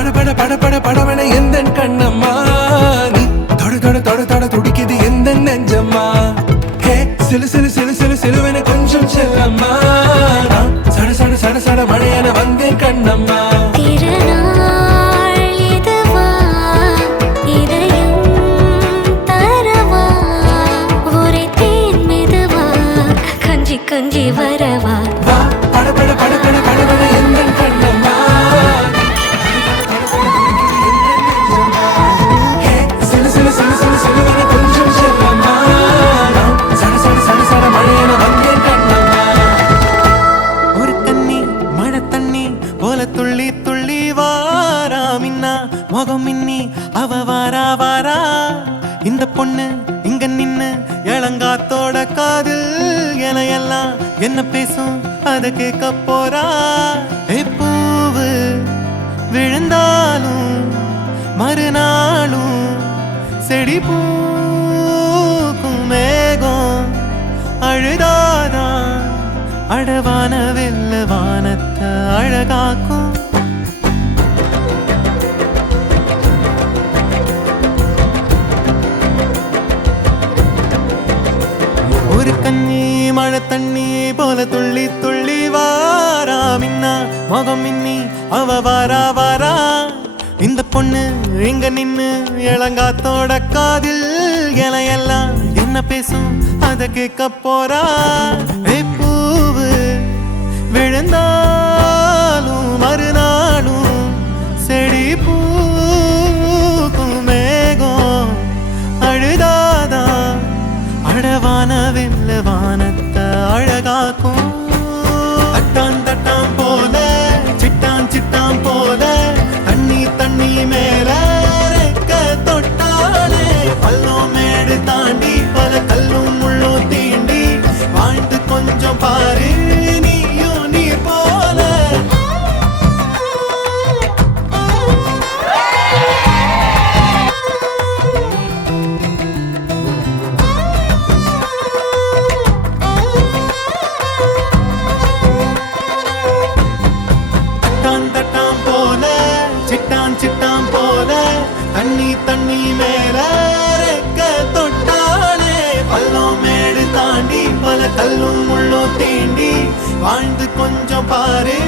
பட பட பட படவன எந்தன் கண்ணம்மா நீ தொட தொட தொட தொட துடிக்குது எந்த நெஞ்சம்மா ஹே சிலு சிலு சிலு சிலு சிலுவன கொஞ்சம் செல்லம்மா நான் சட சட சட சட மழையன வந்தேன் கண்ணம்மா கஞ்சி வரவா பட பட பட பட படவன எந்தன் கண்ணம்மா ஹே சிலு சிலு சிலு சிலு சிலுவன கொஞ்சம் செல்லம்மா நான் சட சட சட சட மழையன வந்தேன் கண்ணம்மா ஒரு கண்ணி மழை தண்ணி போல துள்ளி துள்ளி வாரா மின்னா முகம் மின்னி அவ வாரா வாரா இந்த பொண்ணு இங்க நின்னு இளங்காத்தோட காதில் என எல்லாம் என்ன பேசும் அத கேட்க போறா பூவு விழுந்தாலும் மறுநாளும் செடி பூக்கும் மேகம் அழுதாதான் அழவான வெல்ல வானத்தை அழகாக்கும் ஒரு கண்ணி மழை தண்ணி போல துள்ளி துள்ளி வாரா மின்னா முகம் மின்னி அவ வாரா வாரா இந்த பொண்ணு இங்க நின்னு இளங்காத்தோட காதில் எல்லாம் என்ன பேசும் அத கேட்க போறா பூவு விழுந்தாலும் மறுநாளும் செடி பூக்கும் மேகம் அழுதாதான் அழவான வெல்ல வானத்தை அழகாக்கும் தட்டான் தட்டான் போல சிட்டான் சிட்டான் போல தண்ணி தண்ணி மேல ரெக்க தொட்டாலே பள்ளம் மேடு தாண்டி பல கல்லும் முள்ளும் தீண்டி வாழ்ந்து கொஞ்சம் பாரு நீயும் நீர் போல தட்டான் போல சிட்டான் சிட்டான் போல தண்ணி தண்ணி மேல ரெக்க தொட்டாலே பள்ளம் மேடு தாண்டி பல கல்லும் முள்ளும் தீண்டி வாழ்ந்து கொஞ்சம் பாரு